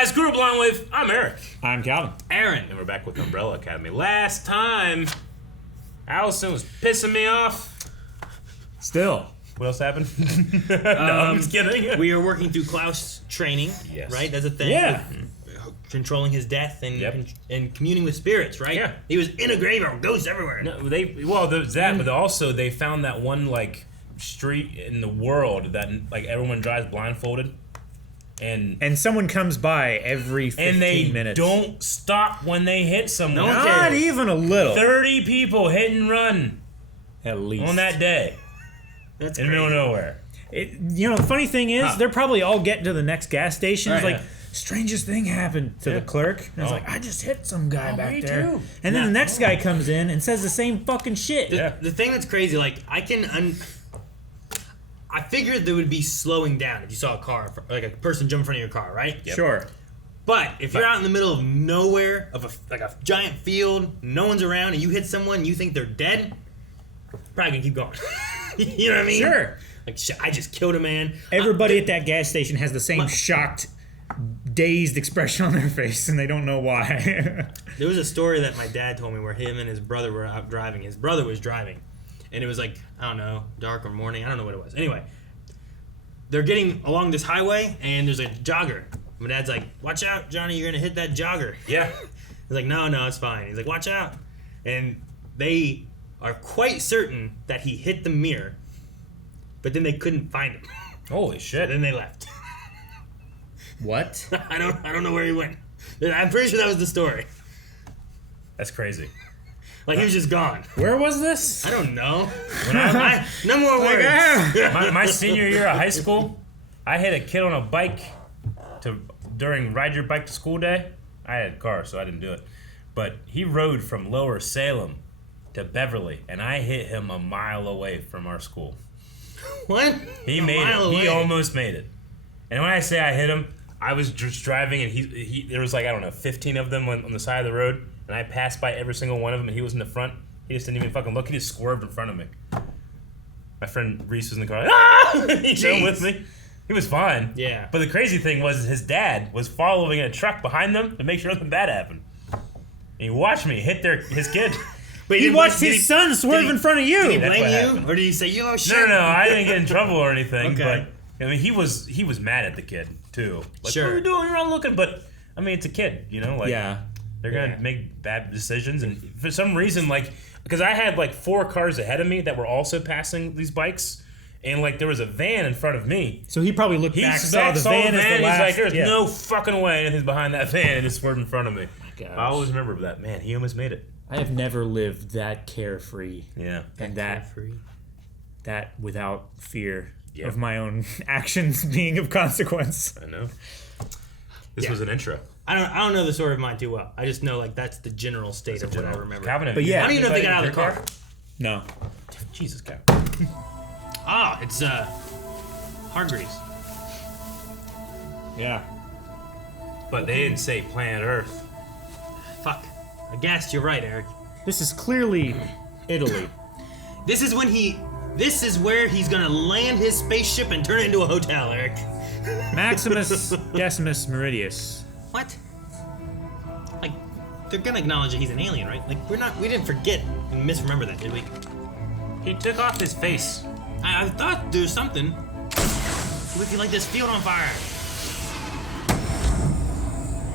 guys, Group Along with, I'm Eric. I'm Calvin. Aaron. And we're back with Umbrella Academy. Last time, Alison was pissing me off. Still. What else happened? No, I'm just kidding. We are working through Klaus training, Yes. right? That's a thing. Yeah. Controlling his death and Yep. and communing with spirits, right? Yeah. He was in a graveyard, ghosts everywhere. No, there's that, but also they found that one like street in the world that like everyone drives blindfolded, and someone comes by every 15 minutes. don't stop when they hit someone. No one Not cares. even a little. 30 people hit and run At least. on that day That's in the middle of nowhere. The funny thing is, they're probably all getting to the next gas station. It's Right. like, strangest thing happened to the clerk. And it's like, I just hit some guy back me there. too. And then the next guy comes in and says the same fucking shit. The thing that's crazy, like I figured there would be slowing down if you saw a car, like a person jump in front of your car, right? Yep. Sure. But if you're out in the middle of nowhere, of a giant field, no one's around, and you hit someone, you think they're dead, probably gonna keep going. You know what I mean? Sure. Like, shit, I just killed a man. Everybody at that gas station has the same shocked, dazed expression on their face, and they don't know why. There was a story that my dad told me where him and his brother were out driving. His brother was driving, and it was like, I don't know, dark or morning. I don't know what it was. Anyway, they're getting along this highway, and there's a jogger. My dad's like, watch out, Johnny, you're going to hit that jogger. Yeah. He's like, no, it's fine. He's like, watch out. And they are quite certain that he hit the mirror, but then they couldn't find him. Holy shit. Then they left. What? I don't know where he went. I'm pretty sure that was the story. That's crazy. Like, he was just gone. Where was this? I don't know. No more words. My senior year of high school, I hit a kid on a bike during ride your bike to school day. I had a car, so I didn't do it. But he rode from Lower Salem to Beverly, and I hit him a mile away from our school. What? He made it. He almost made it. And when I say I hit him, I was just driving, and he there was like, I don't know, 15 of them on the side of the road, and I passed by every single one of them, and he was in the front. He just didn't even fucking look. He just swerved in front of me. My friend Reese was in the car. Like, ah! He drove with me. He was fine. Yeah. But the crazy thing was his dad was following a truck behind them to make sure nothing bad happened. And he watched me hit his kid. But He watched his son swerve in front of you. Did he That's blame what you? happened. Or did he say, you know, shit? No, I didn't get in trouble or anything. Okay. But I mean, he was mad at the kid too. Like, Sure. what are you doing? You're not looking. But I mean, it's a kid, you know. Like, Yeah. they're gonna make bad decisions, and for some reason, like, because I had like 4 cars ahead of me that were also passing these bikes, and like there was a van in front of me. So he probably looked He back, saw the van as the He's last. like, "There's yeah. no fucking way anything's behind that van," and it swerved in front of me. gosh. I always remember that. Man, he almost made it. I have never lived that carefree Yeah. and that without fear Yeah. of my own actions being of consequence. I know. This was an intro. I don't know the story of mine too well. I just know, like, that's the general state of what I remember. Calvin, But yeah. I don't even know if they got out of the car. No. Jesus, Calvin. Ah, it's Hargreaves. Yeah. But they didn't say planet Earth. Fuck. I guessed you're right, Eric. This is clearly Italy. This is where he's gonna land his spaceship and turn it into a hotel, Eric. Maximus Decimus Meridius. What? Like, they're gonna acknowledge that he's an alien, right? Like, we didn't forget and misremember that, did we? He took off his face. I thought there was something. We could light this field on fire.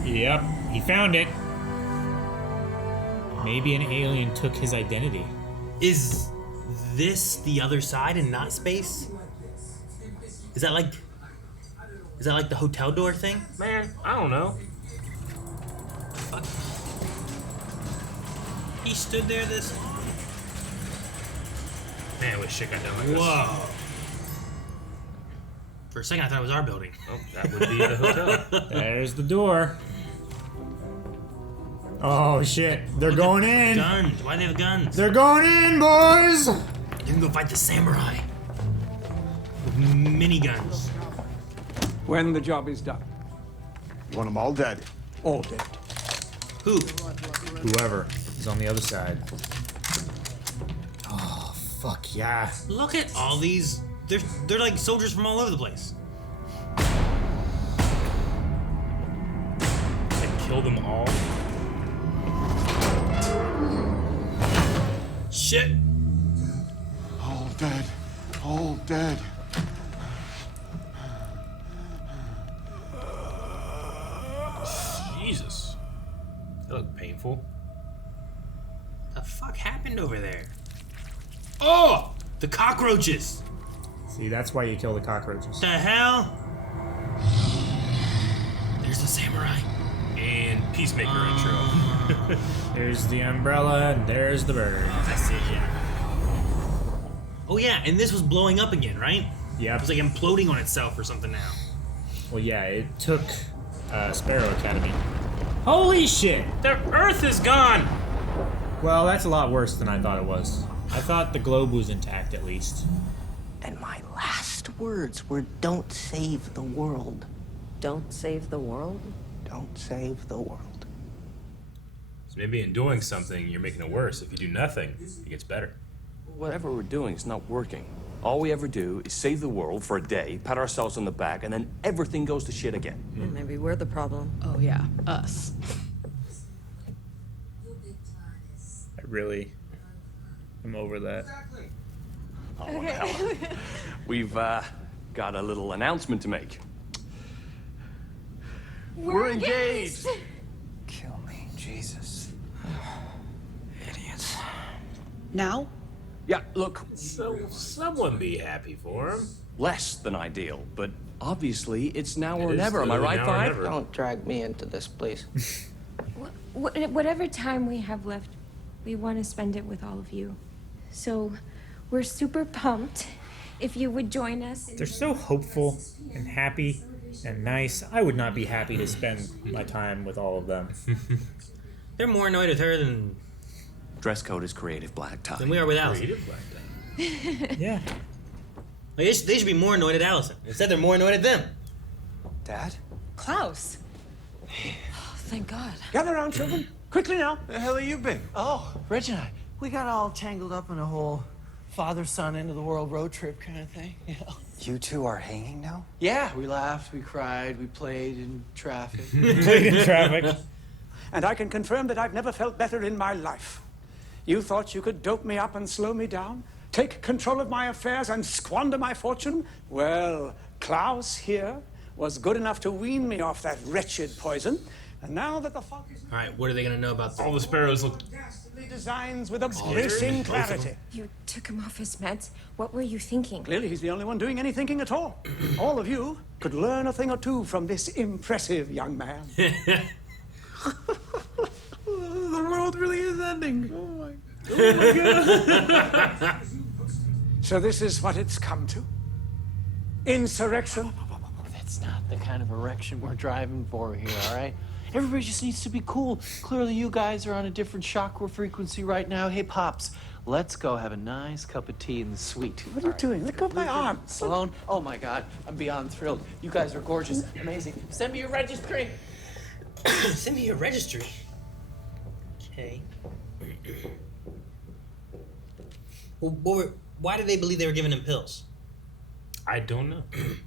Yep, he found it. Maybe an alien took his identity. Is this the other side and not space? Is that like the hotel door thing? Man, I don't know. Fuck. He stood there this long. Man, I wish shit got done like this. Whoa. For a second, I thought it was our building. Oh, that would be the hotel. There's the door. Oh shit, they're going in. Guns. Why do they have guns? They're going in, boys. You can go fight the samurai with miniguns. When the job is done. You want them all dead? All dead. Who? Whoever is on the other side. Oh fuck yeah. Look at all these. They're like soldiers from all over the place. kill them all? Shit! All dead. All dead. Jesus. That looked painful. The fuck happened over there? Oh! The cockroaches! See, that's why you kill the cockroaches. The hell? There's the samurai. And Peacemaker intro. There's the umbrella, and there's the bird. I see, yeah. Oh yeah, and this was blowing up again, right? Yep. It was like imploding on itself or something now. Well, yeah, it took Sparrow Academy. Holy shit! The Earth is gone! Well, that's a lot worse than I thought it was. I thought the globe was intact, at least. And my last words were, don't save the world. Don't save the world? Don't save the world. So maybe in doing something, you're making it worse. If you do nothing, it gets better. Whatever we're doing is not working. All we ever do is save the world for a day, pat ourselves on the back, and then everything goes to shit again. Maybe we're the problem. Oh yeah, us. I really am over that. Oh, hell. We've got a little announcement to make. We're engaged! Kill me, Jesus. Idiots. Now? Yeah, look, So someone be happy for him. less than ideal, but obviously it's now or is never. Am I literally right, now or Vi? never. Don't drag me into this, please. Whatever time we have left, we want to spend it with all of you. So we're super pumped if you would join us. They're so hopeful and happy and nice. I would not be happy to spend my time with all of them. They're more annoyed with her than Dress code is creative black tie. we are with Alison. Creative like that. Yeah. Like, they should be more annoyed at Alison. Instead, they're more annoyed at them. Dad? Klaus. Oh, thank God. Gather round, children. Quickly now. Where the hell have you been? Oh, Reginald, we got all tangled up in a whole father-son end of the world road trip kind of thing, you know? You two are hanging now? Yeah, we laughed, we cried, we played in traffic. Played in traffic. And I can confirm that I've never felt better in my life. You thought you could dope me up and slow me down? Take control of my affairs and squander my fortune? Well, Klaus here was good enough to wean me off that wretched poison. And now that the fog is All right, what are they gonna know about All the sparrows look. dastardly designs with a bracing both of them. clarity. You took him off his meds. What were you thinking? Clearly, he's the only one doing any thinking at all. All of you could learn a thing or two from this impressive young man. The world really is ending. So this is what it's come to? Insurrection? That's not the kind of erection we're driving for here, all right? Everybody just needs to be cool. Clearly, you guys are on a different chakra frequency right now. Hey, Pops, let's go have a nice cup of tea in the suite. What are you doing? Let go of my arm. Sloan, oh my God, I'm beyond thrilled. You guys are gorgeous, amazing. Send me your registry. Send me your registry. Okay. Well, why did they believe they were giving him pills? I don't know.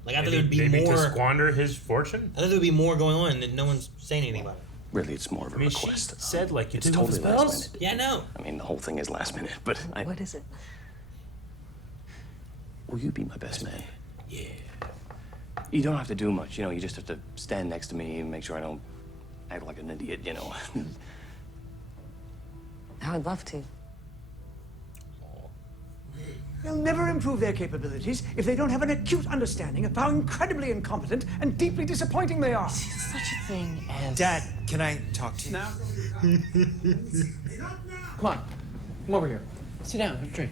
Like, I thought there would be maybe more. to squander his fortune. I thought there would be more going on, and no one's saying anything about it. Really, it's more of a I mean, she request. said like you It's did with the totally last spells. minute. Yeah, I know. I mean, the whole thing is last minute, but What is it? will you be my best man? Yeah. You don't have to do much, you know, you just have to stand next to me and make sure I don't act like an idiot, you know. I'd love to. They'll never improve their capabilities if they don't have an acute understanding of how incredibly incompetent and deeply disappointing they are. Such a thing as... Dad, can I talk to you? Now, Come on, come over here. Sit down, have a drink.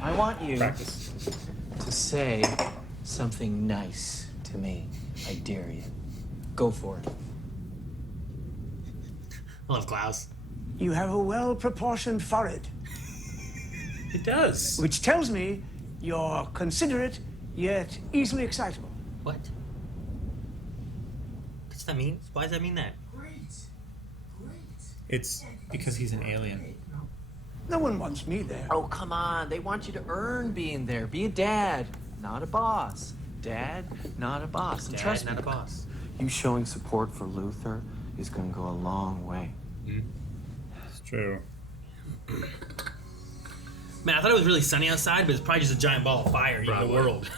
I want you Practice. to say something nice to me. I dare you. Go for it. I love Klaus. you have a well-proportioned forehead, It does. which tells me you're considerate yet easily excitable. What? What's that mean? Why does that mean that? It's because he's an alien. No one wants me there. Oh, come on. They want you to earn being there. Be a dad, not a boss. Dad, not a boss. And Dad, trust not me, a boss. you showing support for Luther is gonna go a long way. It's true. Man, I thought it was really sunny outside, but it's probably just a giant ball of fire eating the Probably. world.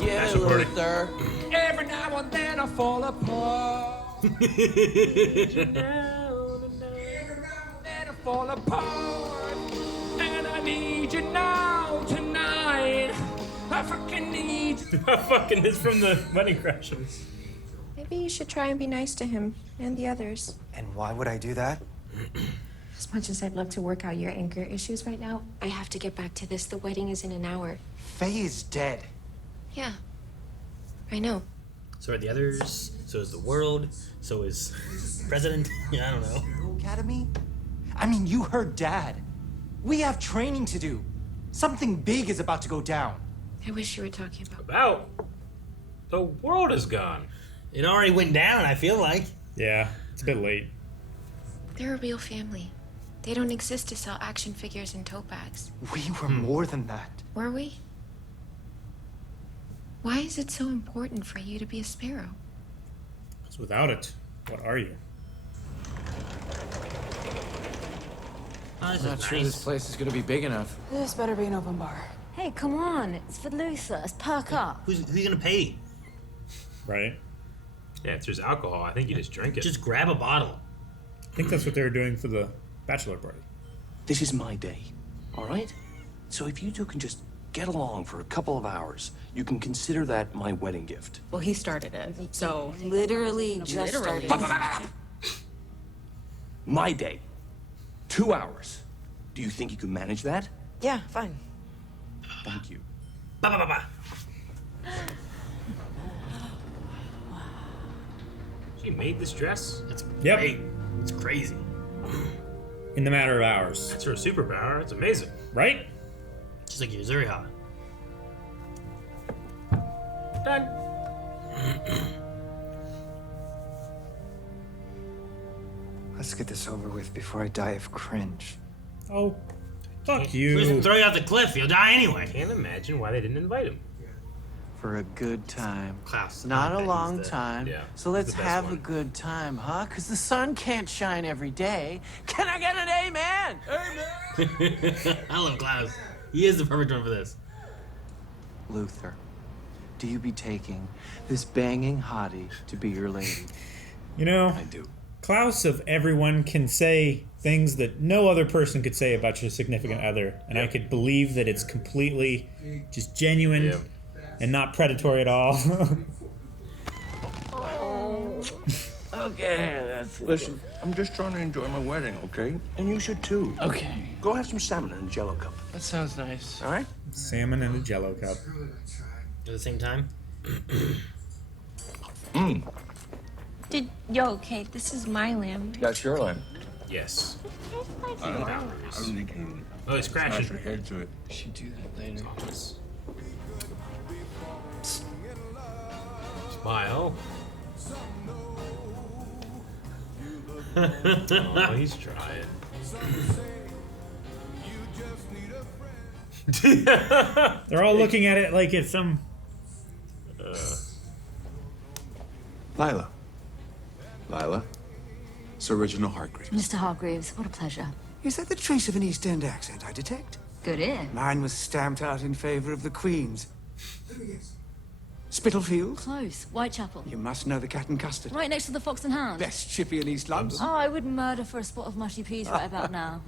Yeah, National party. Luther. Every now and then I fall apart. Every now and then I fall apart. And I need you now, tonight. I fucking need you. Fucking this from the Wedding Crashers. Maybe you should try and be nice to him and the others. And why would I do that? As much as I'd love to work out your anger issues right now, I have to get back to this. The wedding is in an hour. Faye is dead. Yeah, I know. So are the others. So is the world. So is President. Yeah, I don't know. Academy? I mean, you heard Dad. We have training to do. Something big is about to go down. I wish you were talking about. About the world is gone. It already went down, I feel like. Yeah, it's a bit late. They're a real family. They don't exist to sell action figures and tote bags. We were more than that. Were we? Why is it so important for you to be a sparrow? Because without it, what are you? Oh, this I'm not is sure nice. this place is gonna be big enough. This better be an open bar. Hey, come on. It's for Luther. Let's perk up. Who's gonna pay? Right? Yeah, if there's alcohol, I think you just drink it. Just grab a bottle. I think that's what they were doing for the bachelor party. This is my day, all right? So if you two can just get along for a couple of hours, you can consider that my wedding gift. Well, he started it, so. Literally just started. My day. 2 hours. Do you think you can manage that? Yeah, fine. Thank you. Ba ba ba ba. She made this dress? That's Yep. great. It's crazy. In the matter of hours. That's her superpower. It's amazing. Right? She's like Yuzuriha. Done. Let's get this over with before I die of cringe. Oh, fuck Who's you. gonna throw you off the cliff? You'll die anyway. Can't imagine why they didn't invite him. For a good time. Klaus. Not a He's long the- time. yeah, So he's let's the best have one. a good time, huh? Because the sun can't shine every day. Can I get an amen? Amen! I love Klaus. He is the perfect one for this. Luther, do you be taking this banging hottie to be your lady? You know, I do. Klaus of everyone can say things that no other person could say about your significant other, and I could believe that it's completely just genuine Yeah. and not predatory at all. Okay, listen, I'm just trying to enjoy my wedding, okay? And you should too. Okay, Go have some salmon in a Jello cup, that sounds nice. all right? Salmon in a Jello cup. At the same time. Okay, this is my lamb. That's your line. Yes. I really can Oh, he's crashing. your head to it. We should do that later. Smile. Oh, he's trying. They're all looking at it like it's some. Lila. Lila. Sir Reginald Hargreaves. Mr. Hargreaves, what a pleasure. Is that the trace of an East End accent I detect? Good in. Mine was stamped out in favor of the Queen's. Spitalfields? Close. Whitechapel. You must know the Cat and Custard. Right next to the Fox and Hound. Best chippy in East London. Oh, I would murder for a spot of mushy peas right about now.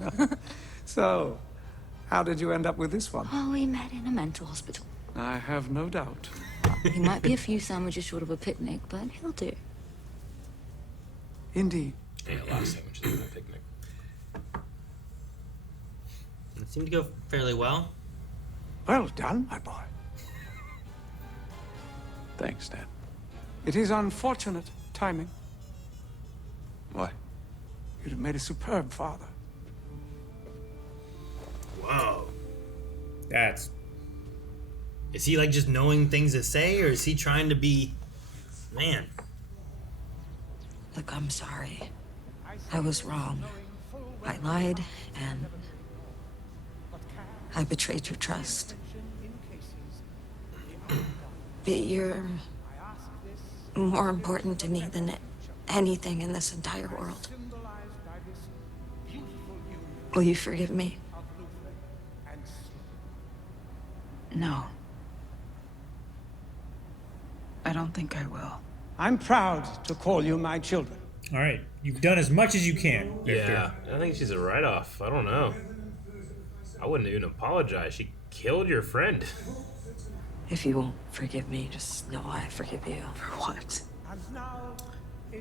So, how did you end up with this one? Oh, we met in a mental hospital. I have no doubt. He might be a few sandwiches short of a picnic, but he'll do. Indeed. Yeah, a lot of sandwiches at my picnic. It seemed to go fairly well. Well done, my boy. Thanks, Dad. It is unfortunate timing. What? You'd have made a superb father. Whoa. That's. Is he like just knowing things to say, or is he trying to be. Man. Look, I'm sorry. I was wrong. I lied, and I betrayed your trust. But you're more important to me than anything in this entire world. Will you forgive me? No. I don't think I will. I'm proud to call you my children. All right, you've done as much as you can, Victor. Yeah, I think she's a write-off. I don't know. I wouldn't even apologize. She killed your friend. If you won't forgive me, just know I forgive you. For what?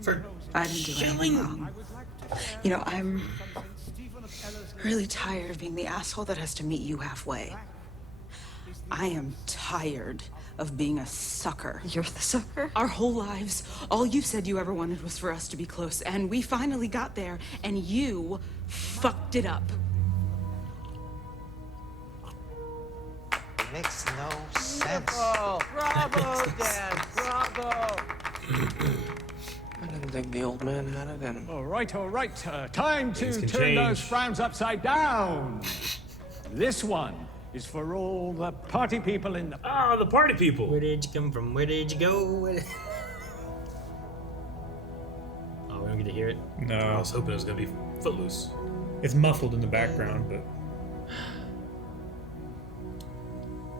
For I didn't do anything wrong. You know, I'm really tired of being the asshole that has to meet you halfway. I am tired of being a sucker. You're the sucker? Our whole lives, all you said you ever wanted was for us to be close, and we finally got there, and you fucked it up. Makes no sense. Bravo, Dad! Bravo! I didn't think the old man had it in him. All right. Time Things to can turn those change. frowns upside down. This one is for all the party people in the... Ah, the party people. Where did you come from? Where did you go? Oh, we don't get to hear it? I No, was hoping it was going to be Footloose. it's muffled in the background, but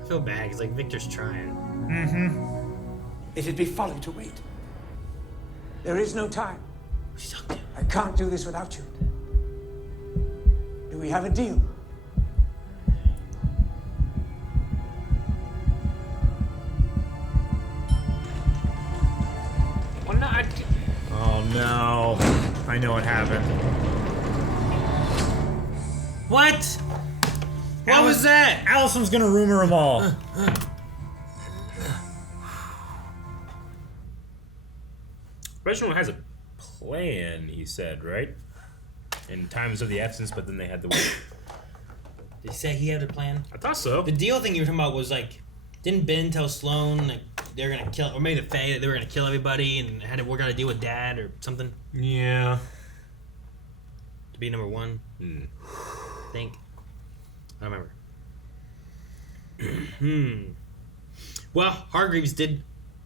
I feel bad, because, like, Victor's trying. It'd be folly to wait. There is no time. She's talking to him. I can't do this without you. Do we have a deal? Well, no, oh no, I know what happened. What? What was that? Allison's gonna rumor them all. Reginald has a plan, he said, right? In times of the absence, but then they had to wait. Did he say he had a plan? I thought so. The deal thing you were talking about was, like, didn't Ben tell Sloane, like, they're gonna kill, or maybe the Faye, that they were gonna kill everybody and had to work out a deal with Dad or something? Yeah. To be number one? I think. I don't remember. Well, Hargreaves did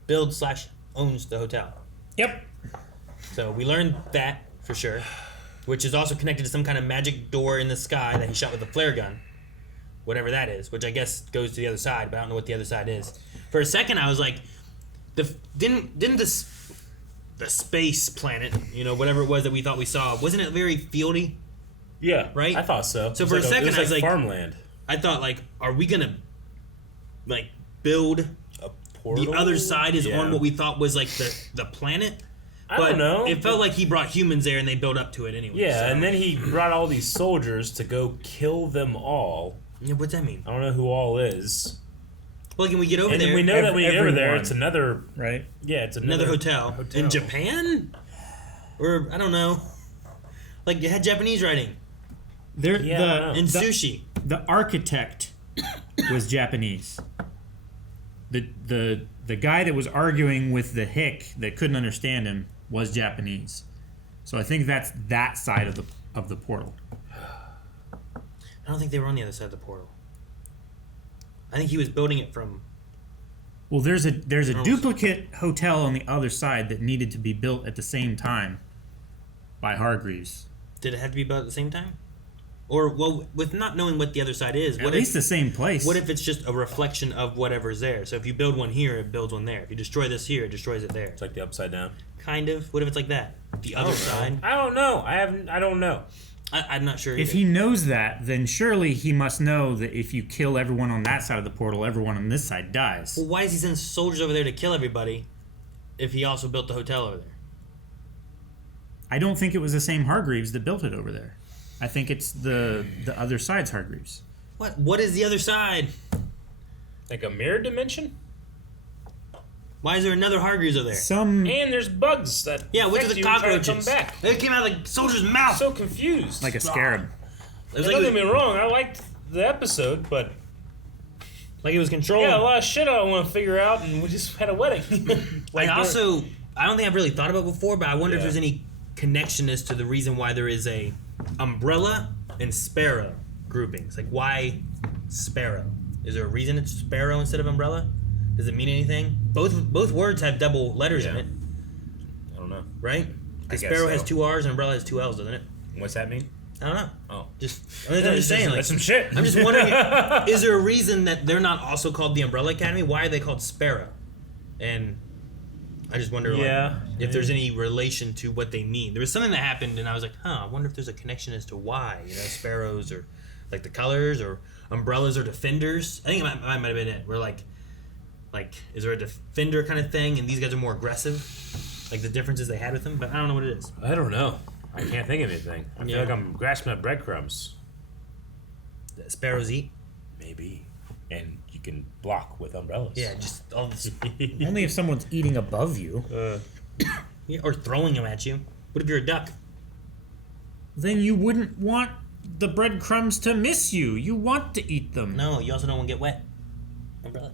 build / owns the hotel. Yep. So we learned that for sure, which is also connected to some kind of magic door in the sky that he shot with a flare gun, whatever that is, which I guess goes to the other side, but I don't know what the other side is. For a second, I was like, didn't the space planet, you know, whatever it was that we thought we saw, wasn't it very fieldy? Yeah. Right? I thought so. So It for was a like second, it was I was like, farmland. I thought, like, are we gonna, like, build A portal? the other side is Yeah. on what we thought was like the planet? I But don't know. it felt like he brought humans there and they built up to it anyway. Yeah, so. and then he brought all these soldiers to go kill them all. Yeah, what's that mean? I don't know who all is. Well, can we get over And there? then we know that when you get over there, everyone. it's another. Right? Yeah, it's Another hotel. In Japan? Or, I don't know. Like, it had Japanese writing. There, Yeah, I don't know. And the, sushi. the architect was Japanese. The guy that was arguing with the hick that couldn't understand him was Japanese. So I think that's that side of the portal. I don't think they were on the other side of the portal. I think he was building it from... Well, there's a Oh. duplicate hotel on the other side that needed to be built at the same time by Hargreaves. Did it have to be built at the same time? Or, well, with not knowing what the other side is, At least the same place. What if it's just a reflection of whatever's there? So if you build one here, it builds one there. If you destroy this here, it destroys it there. It's like the upside down. Kind of. What if it's like that? The other side? I don't know. I don't know. I'm not sure. If either. he knows that, then surely he must know that if you kill everyone on that side of the portal, everyone on this side dies. Well, why does he send soldiers over there to kill everybody if he also built the hotel over there? I don't think it was the same Hargreaves that built it over there. I think it's the other side's Hargreaves. What is the other side? Like a mirror dimension? Why is there another Hargreaves over there? Some And there's bugs that. Yeah, what are affect the you and try to cockroaches? Come back. They came out of the soldier's mouth. So confused. like a scarab. It was Don't like, get me wrong. I liked the episode, but like it was controlled. yeah, a lot of shit I don't want to figure out, and we just had a wedding. I don't think I've really thought about it before, but I wonder if Yeah. there's any connection as to the reason why there is a umbrella and sparrow groupings. Like, why sparrow? Is there a reason it's sparrow instead of umbrella? Does it mean anything? Both words have double letters in Yeah. it, I don't know. right? The Sparrow has 2 R's and Umbrella has 2 L's, doesn't it? What's that mean? I don't know. Oh. I'm just saying. Like, That's some shit. I'm just wondering, is there a reason that they're not also called the Umbrella Academy? Why are they called Sparrow? And I just wonder if there's any relation to what they mean. There was something that happened, and I was like, I wonder if there's a connection as to why. Sparrows or like the colors, or umbrellas or defenders. I think it might have been it. We're like, is there a defender kind of thing, and these guys are more aggressive? Like the differences they had with them, but I don't know what it is. I don't know. I can't think of anything. I feel like I'm grasping at breadcrumbs. Sparrows eat? Maybe. And you can block with umbrellas. Yeah, just all this. Only if someone's eating above you. Or throwing them at you. What if you're a duck? Then you wouldn't want the breadcrumbs to miss you. You want to eat them. No, you also don't want to get wet. Umbrella.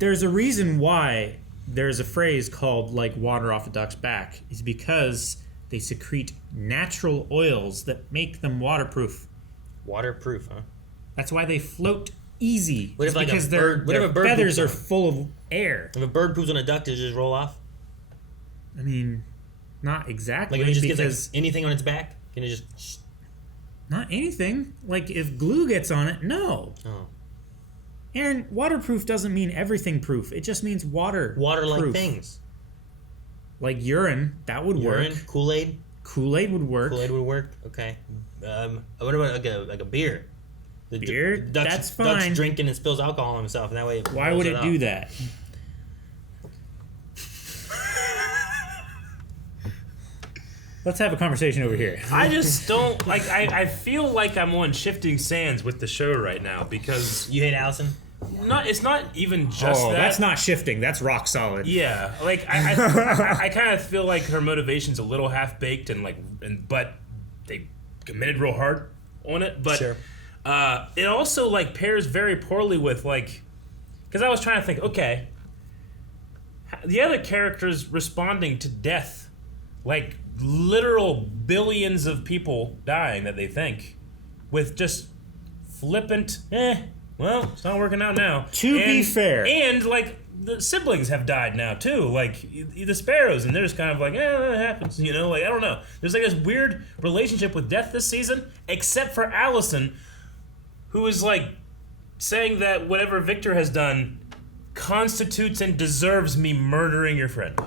There's a reason why there's a phrase called like water off a duck's back. Is because they secrete natural oils that make them waterproof. Waterproof, huh? That's why they float easy. What if like because a bird, their feathers are full of air. If a bird poops on a duck, does it just roll off? I mean, not exactly. Like if it just because gets like anything on its back, can it just? Not anything. Like if glue gets on it, no. Oh. Aaron, waterproof doesn't mean everything proof. It just means water-like things. Like urine, that would work. Kool-Aid? Kool-Aid would work. Kool-Aid would work, okay. What about like a beer? Beer? That's fine. Duck's drinking and spills alcohol on himself, and that way Why would it do that? Let's have a conversation over here. I just don't like. I feel like I'm on shifting sands with the show right now because you hate Alison. It's not even just that. That's not shifting. That's rock solid. Yeah, like I kind of feel like her motivation's a little half baked but they committed real hard on it. But sure. It also like pairs very poorly with like, because I was trying to think, okay, the other characters responding to death, like literal billions of people dying that they think, with just flippant, well, it's not working out now. To be fair. And, like, the siblings have died now, too. Like, the Sparrows, and they're just kind of like, that happens, Like, I don't know. There's, like, this weird relationship with death this season, except for Alison, who is, like, saying that whatever Victor has done constitutes and deserves me murdering your friend.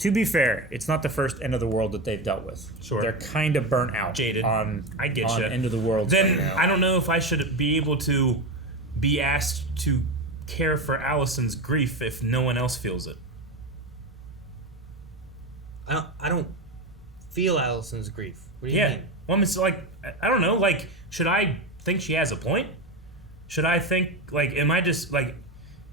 To be fair, it's not the first end of the world that they've dealt with. Sure. They're kind of burnt out. Jaded. On you. end of the world. Then right now. I don't know if I should be able to be asked to care for Allison's grief if no one else feels it. I don't feel Allison's grief. What do you mean? Well, it's like, I don't know, like, should I think she has a point? Should I think, like, am I just, like,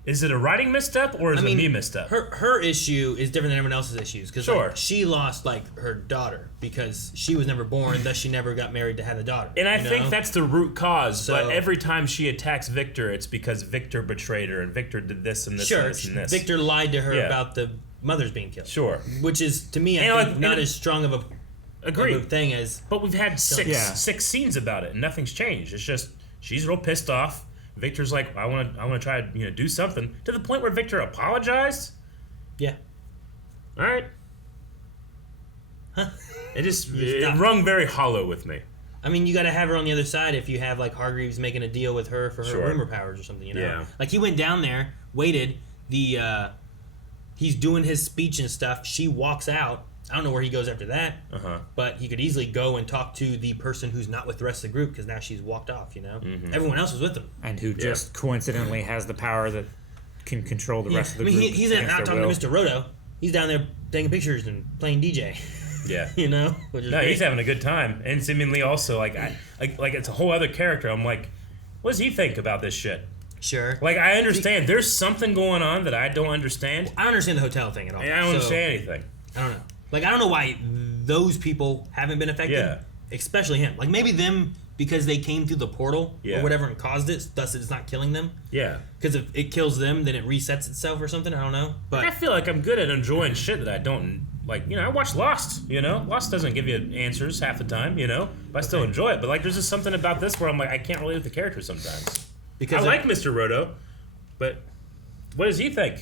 is it a writing misstep or is it me misstep? Her issue is different than everyone else's issues because sure. She lost like her daughter because she was never born, thus she never got married to have a daughter. And I think that's the root cause. So, but every time she attacks Victor, it's because Victor betrayed her and Victor did this and this and this and this. Victor lied to her about the mothers being killed. Sure, which is to me I think not as strong of a thing as. But we've had six scenes about it and nothing's changed. It's just she's real pissed off. Victor's like, I want to try to do something, to the point where Victor apologized. Yeah. All right. Huh. It rung very hollow with me. I mean, you got to have her on the other side if you have like Hargreaves making a deal with her for her rumor powers or something. Yeah. Like he went down there, waited. He's doing his speech and stuff. She walks out. I don't know where he goes after that, but he could easily go and talk to the person who's not with the rest of the group because now she's walked off, Mm-hmm. Everyone else was with him. And who just coincidentally has the power that can control the rest of the group. He's not talking to Mr. Roto. He's down there taking pictures and playing DJ. Yeah. Which is great. He's having a good time. And seemingly also, like it's a whole other character. I'm like, what does he think about this shit? Sure. Like, I understand. There's something going on that I don't understand. I don't understand the hotel thing at all. I don't understand anything. I don't know. Like, I don't know why those people haven't been affected. Yeah. Especially him. Like, maybe them because they came through the portal or whatever and caused it, thus it's not killing them. Yeah. Because if it kills them, then it resets itself or something. I don't know. But I feel like I'm good at enjoying shit that I don't, like, I watch Lost, Lost doesn't give you answers half the time, but I still enjoy it. But, like, there's just something about this where I'm like, I can't relate with the characters sometimes. Because I like Mr. Roto, but what does he think?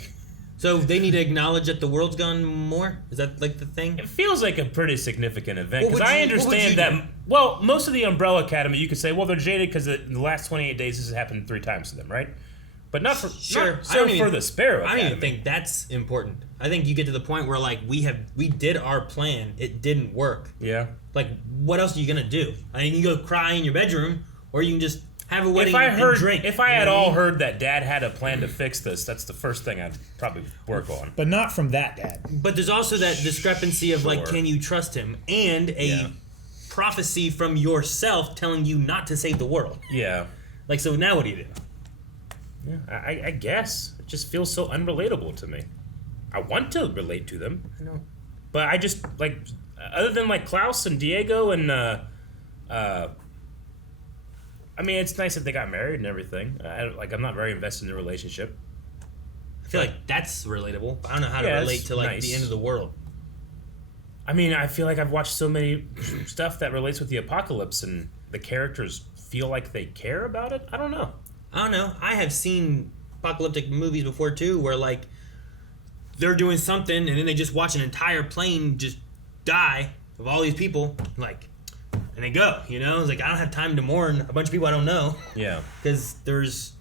So they need to acknowledge that the world's gone more? Is that like the thing? It feels like a pretty significant event What because would I you- what would understand you that. do? Well, most of the Umbrella Academy, you could say, well, they're jaded because in the last 28 days this has happened 3 times to them, right? But not for Sure. not so for the Sparrow I Academy. don't even think that's important. I think you get to the point where like we did our plan. It didn't work. Yeah. Like what else are you gonna do? I mean, you go cry in your bedroom, or you can just have a wedding If I and heard, drink. if I You had know what all mean? heard that Dad had a plan to fix this, that's the first thing I'd probably work on. But not from that dad. But there's also that discrepancy of like, Sure. can you trust him? And a prophecy from yourself telling you not to save the world. Yeah. Like, so now what do you do? Yeah, I guess it just feels so unrelatable to me. I want to relate to them, I know, but I just like, other than like Klaus and Diego and I mean, it's nice that they got married and everything. I'm not very invested in the relationship. I feel like that's relatable. I don't know how to Yeah, relate it's to like nice. the end of the world. I mean, I feel like I've watched so many stuff that relates with the apocalypse, and the characters feel like they care about it. I don't know. I have seen apocalyptic movies before too, where like they're doing something and then they just watch an entire plane just die of all these people, like, and they go. You know, it's like I don't have time to mourn a bunch of people I don't know. Yeah. Because there's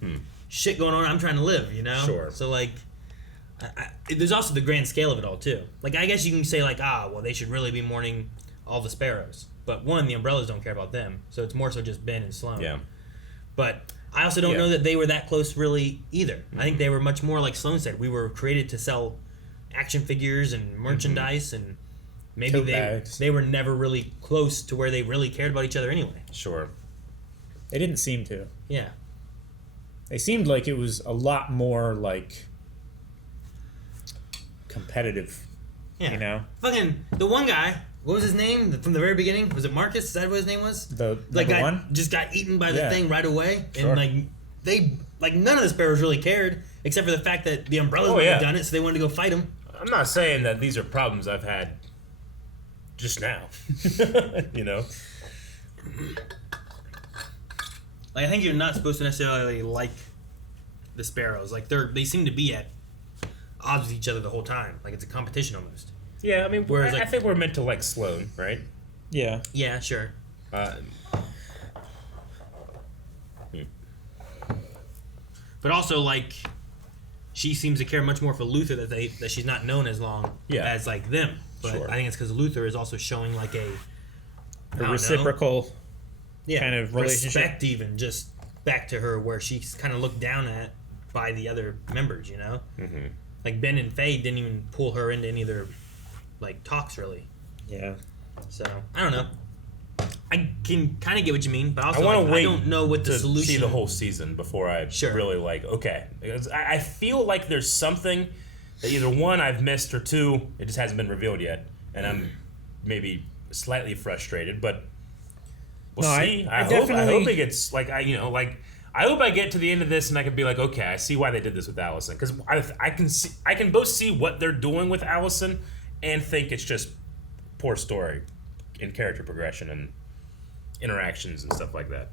shit going on. I'm trying to live. You know. Sure. So like, there's also the grand scale of it all too. Like I guess you can say like, well, they should really be mourning all the sparrows. But one, the umbrellas don't care about them, so it's more so just Ben and Sloane. Yeah. But I also don't know that they were that close really either. I think they were much more like Sloane said. We were created to sell action figures and merchandise, and maybe Tote bags. they were never really close to where they really cared about each other anyway. Sure. They didn't seem to. Yeah. They seemed like it was a lot more like competitive. Yeah. You know? Fucking the one guy. What was his name from the very beginning? Was it Marcus? Is that what his name was? The like number guy one? just got eaten by the Yeah. thing right away, Sure. and like they like none of the sparrows really cared except for the fact that the umbrellas Oh, would yeah. have done it, so they wanted to go fight him. I'm not saying that these are problems I've had just now. You know? Like I think you're not supposed to necessarily like the sparrows. Like they seem to be at odds with each other the whole time. Like it's a competition almost. Yeah, I mean, Whereas, I like- think we're meant to like Sloane, right? Yeah. Yeah, sure. But also like she seems to care much more for Luther that she's not known as long as like them. But Sure. I think it's because Luther is also showing like I don't know, reciprocal kind of relationship. respect, even just back to her where she's kind of looked down at by the other members. You know, like Ben and Faye didn't even pull her into any of their like talks really. Yeah. So I don't know. I can kind of get what you mean, but I also want to like, wait I don't know what the to solution. see the whole season before I really like, okay. Because I feel like there's something that either one, I've missed, or two, it just hasn't been revealed yet. And I'm maybe slightly frustrated, but we'll No, see. I I hope it gets, like, I hope I get to the end of this and I can be like, okay, I see why they did this with Allison. Because I can both see what they're doing with Allison and think it's just poor story and character progression and interactions and stuff like that.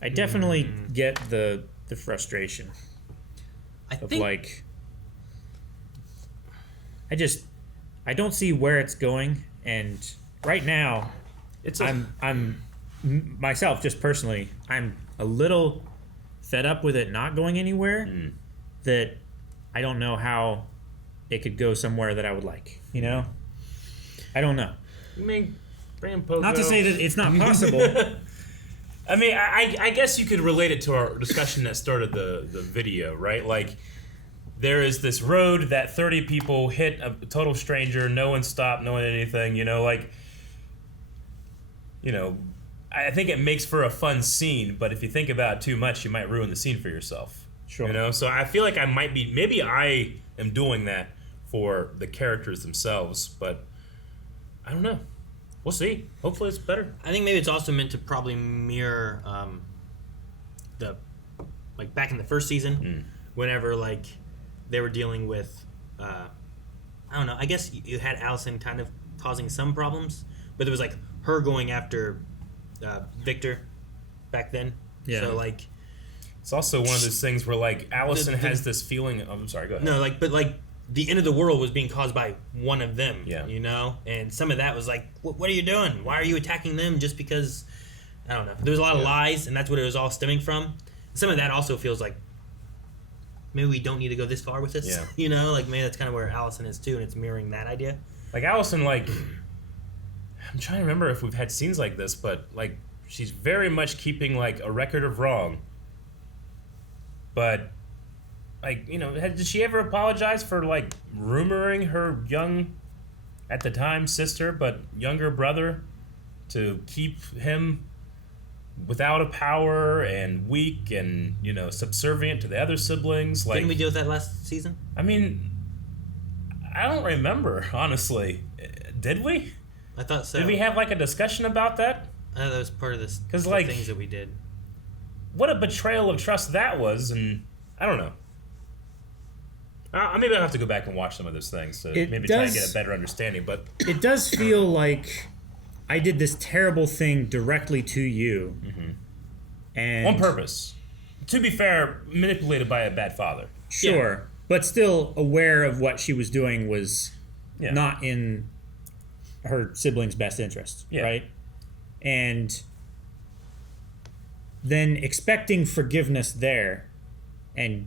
I definitely get the frustration of think- like I don't see where it's going, and right now I'm myself just personally I'm a little fed up with it not going anywhere, that I don't know how it could go somewhere that I would like, you know? I don't know. I mean, bring Pogo. Not to say that it's not possible. I mean, I guess you could relate it to our discussion that started the video, right? Like, there is this road that 30 people hit a total stranger, no one stopped, no one did anything, you know, like, you know, I think it makes for a fun scene, but if you think about it too much, you might ruin the scene for yourself. Sure. You know, so I feel like maybe I am doing that for the characters themselves, but I don't know. We'll see. Hopefully it's better. I think maybe it's also meant to probably mirror the like back in the first season, whenever like they were dealing with I don't know. I guess you had Alison kind of causing some problems, but there was like her going after Victor back then. Yeah. So like It's also one of those things where, like, Alison has this feeling. Oh, I'm sorry, go ahead. No, but the end of the world was being caused by one of them. Yeah. You know, and some of that was like, what are you doing? Why are you attacking them just because? I don't know. There was a lot of lies, and that's what it was all stemming from. Some of that also feels like maybe we don't need to go this far with this. Yeah. You know, like maybe that's kind of where Alison is too, and it's mirroring that idea. Like Alison, like, I'm trying to remember if we've had scenes like this, but like she's very much keeping like a record of wrong. But, like, you know, did she ever apologize for, like, rumoring her young, at the time, sister, but younger brother to keep him without a power and weak and, you know, subservient to the other siblings? Like, Didn't we deal with that last season? I mean, I don't remember, honestly. Did we? I thought so. Did we have, like, a discussion about that? I thought that was part of the like, things that we did. What a betrayal of trust that was, and I don't know. Maybe I'll have to go back and watch some of those things to maybe try and get a better understanding, but... It does feel like I did this terrible thing directly to you. Mm-hmm. And on purpose. To be fair, manipulated by a bad father. Sure, but still aware of what she was doing was not in her siblings' best interest, right? And... then expecting forgiveness there and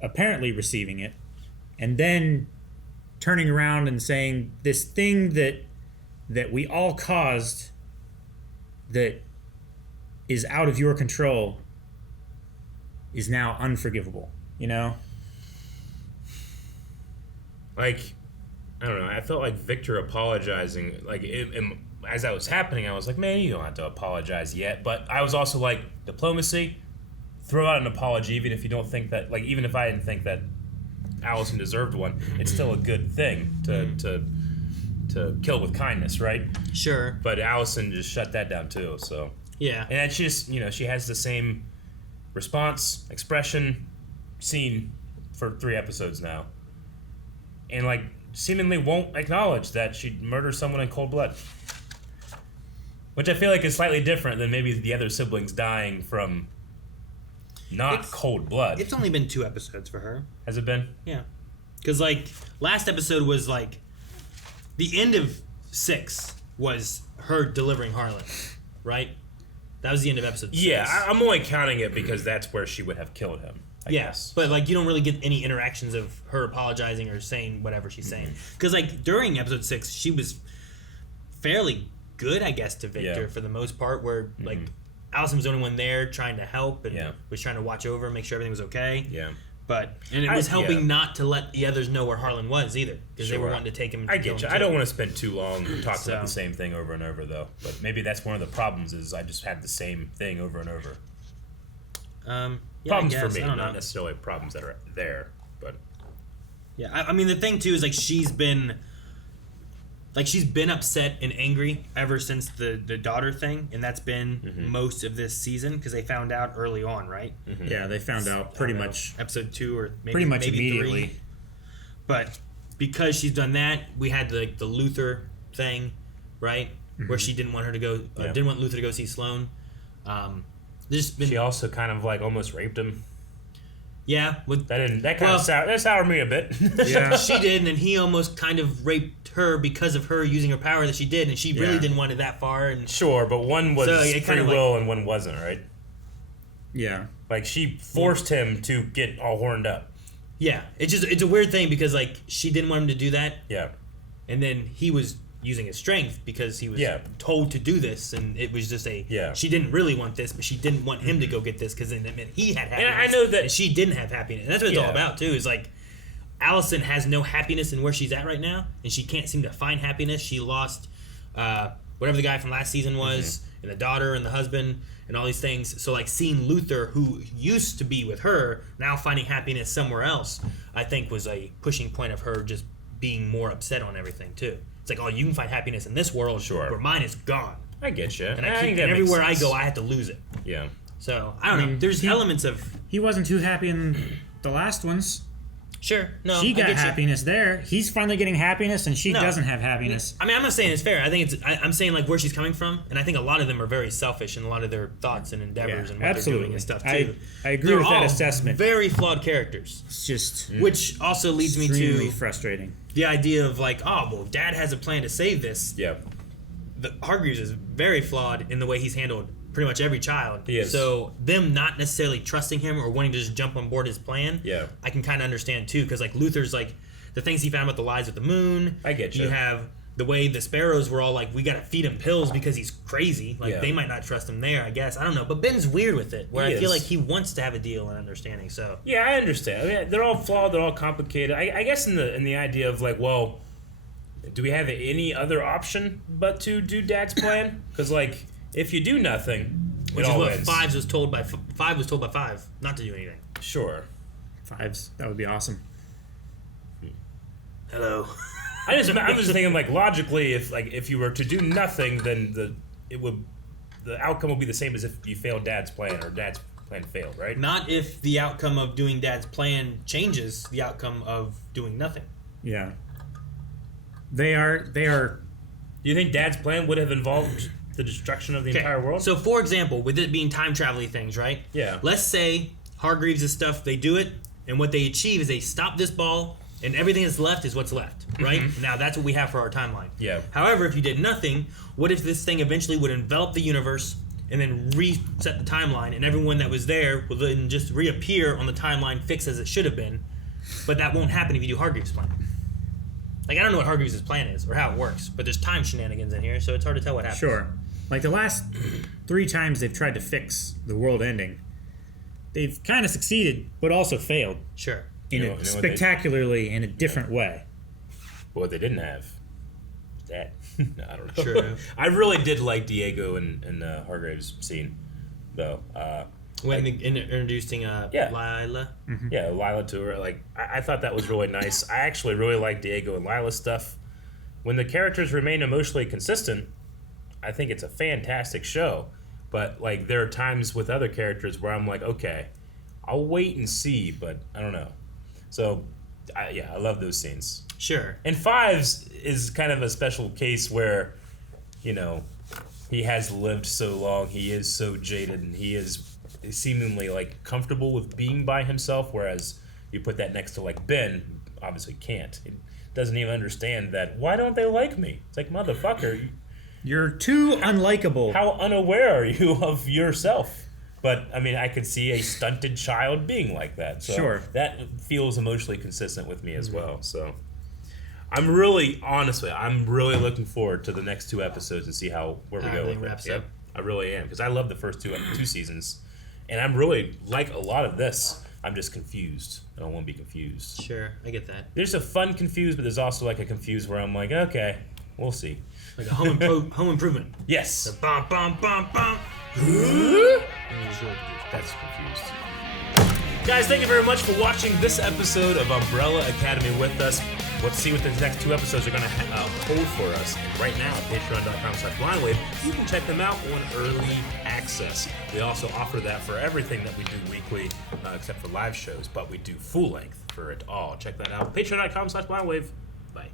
apparently receiving it, and then turning around and saying this thing that we all caused that is out of your control is now unforgivable, you know? Like, I don't know, I felt like Victor apologizing, like, as that was happening, I was like, man, you don't have to apologize yet. But I was also like, diplomacy, throw out an apology, even if you don't think that, like, even if I didn't think that Alison deserved one, it's still a good thing to kill with kindness, right? Sure. But Alison just shut that down too, so. Yeah. And she just, you know, she has the same response, expression, scene for 3 episodes now. And, like, seemingly won't acknowledge that she murdered someone in cold blood. Which I feel like is slightly different than maybe the other siblings dying from cold blood. It's only been 2 episodes for her. Has it been? Yeah. Because, like, last episode was, like, the end of 6 was her delivering Harlan, right? That was the end of episode 6. Yeah, I'm only counting it because that's where she would have killed him. I guess. But, like, you don't really get any interactions of her apologizing or saying whatever she's saying. Because, like, during episode 6, she was fairly good, I guess, to Victor for the most part, where, like, Alison was the only one there trying to help and was trying to watch over and make sure everything was okay. Yeah. And it was helping not to let the others know where Harlan was either, because they were wanting to take him. I get you. I don't want to spend too long talking about the same thing over and over, though. But maybe that's one of the problems is I just had the same thing over and over. Problems for me, not necessarily problems that are there, but... Yeah, I mean, the thing, too, is, like, she's been upset and angry ever since the daughter thing, and that's been most of this season, because they found out early on, right? Yeah, they found out pretty much... Episode 2 or maybe immediately. 3. But because she's done that, we had, the Luther thing, right? Where she didn't want her to go... didn't want Luther to go see Sloane. She also kind of, like, almost raped him. Yeah. That soured me a bit. Yeah. She did, and then he almost kind of raped her because of her using her power that she did, and she really didn't want it that far. And sure, but one was free will and one wasn't, right? Yeah. Like, she forced him to get all horned up. Yeah. It's a weird thing because, like, she didn't want him to do that. Yeah. And then he was using his strength because he was told to do this, and it was just she didn't really want this, but she didn't want him to go get this because then it meant he had happiness. And I know that... And she didn't have happiness. And that's what it's all about, too, is, like, Alison has no happiness in where she's at right now, and she can't seem to find happiness. She lost whatever the guy from last season was, and the daughter and the husband, and all these things. So, like, seeing Luther, who used to be with her, now finding happiness somewhere else, I think was a pushing point of her just being more upset on everything, too. It's like, oh, you can find happiness in this world, where mine is gone. I get you. And everywhere I go, I have to lose it. Yeah. So, I don't know. There's elements of... He wasn't too happy in the last ones. Sure. No, She I got get you. happiness there. He's finally getting happiness, and she No. doesn't have happiness. I mean, I'm not saying it's fair. I think I'm saying like where she's coming from, and I think a lot of them are very selfish in a lot of their thoughts and endeavors and what they're absolutely. doing and stuff I too. agree They're with that all assessment. Very flawed characters. It's just Which also leads me extremely to frustrating. the idea of like, oh well, Dad has a plan to save this. Yeah. The Hargreaves is very flawed in the way he's handled pretty much every child. He is. So them not necessarily trusting him or wanting to just jump on board his plan. Yeah. I can kind of understand too, because like Luther's like the things he found about the lies with the moon. I get you. You have the way the sparrows were all like, we gotta feed him pills because he's crazy. Like Yeah. they might not trust him there. I guess I don't know. But Ben's weird with it, where He I feel is. like he wants to have a deal and understanding. So Yeah, I understand. I mean, they're all flawed. They're all complicated. I guess in the idea of like, well, do we have any other option but to do Dad's plan? Because like, if you do nothing, which it is all what ends. Five was told by Five not to do anything. Sure. Fives. That would be awesome. Hello. I'm just thinking like logically, if you were to do nothing, then the outcome would be the same as if you failed Dad's plan or Dad's plan failed, right? Not if the outcome of doing Dad's plan changes the outcome of doing nothing. Yeah. They are. Do you think Dad's plan would have involved the destruction of the entire world? So, for example, with it being time travel things, right? Yeah. Let's say Hargreaves' stuff, they do it, and what they achieve is they stop this ball, and everything that's left is what's left, right? Now, that's what we have for our timeline. Yeah. However, if you did nothing, what if this thing eventually would envelop the universe and then reset the timeline, and everyone that was there will then just reappear on the timeline fixed as it should have been? But that won't happen if you do Hargreaves' plan. Like, I don't know what Hargreaves' plan is or how it works, but there's time shenanigans in here, so it's hard to tell what happens. Sure. Like the last 3 times they've tried to fix the world ending, they've kind of succeeded, but also failed. Sure. Spectacularly in a different way. What they didn't have was that. I don't know. Sure. I really did like Diego and Hargraves' scene, though. When introducing Lila. Yeah, Lila to her. Like, I thought that was really nice. I actually really like Diego and Lila's stuff. When the characters remain emotionally consistent, I think it's a fantastic show. But, like, there are times with other characters where I'm like, okay, I'll wait and see, but I don't know. So, I love those scenes. Sure. And Fives is kind of a special case where, you know, he has lived so long, he is so jaded, and he is seemingly like comfortable with being by himself, whereas you put that next to like Ben, obviously can't. He doesn't even understand that. Why don't they like me? It's like, motherfucker, you're too unlikable. How unaware are you of yourself? But I mean, I could see a stunted child being like that. So sure, that feels emotionally consistent with me as well. So I'm really looking forward to the next 2 episodes and see where we go with it. Yep, I really am, because I love the first two seasons. And I'm really like a lot of this. I'm just confused. I don't want to be confused. Sure, I get that. There's a fun confused, but there's also like a confused where I'm like, okay, we'll see. Like a home improvement. Yes. The bum bum bum bum. That's confused. Guys, thank you very much for watching this episode of Umbrella Academy with us. Let's see what the next 2 episodes are going to hold for us. And right now, at patreon.com/blindwave, you can check them out on early access. We also offer that for everything that we do weekly, except for live shows, but we do full length for it all. Check that out. Patreon.com/blindwave. Bye.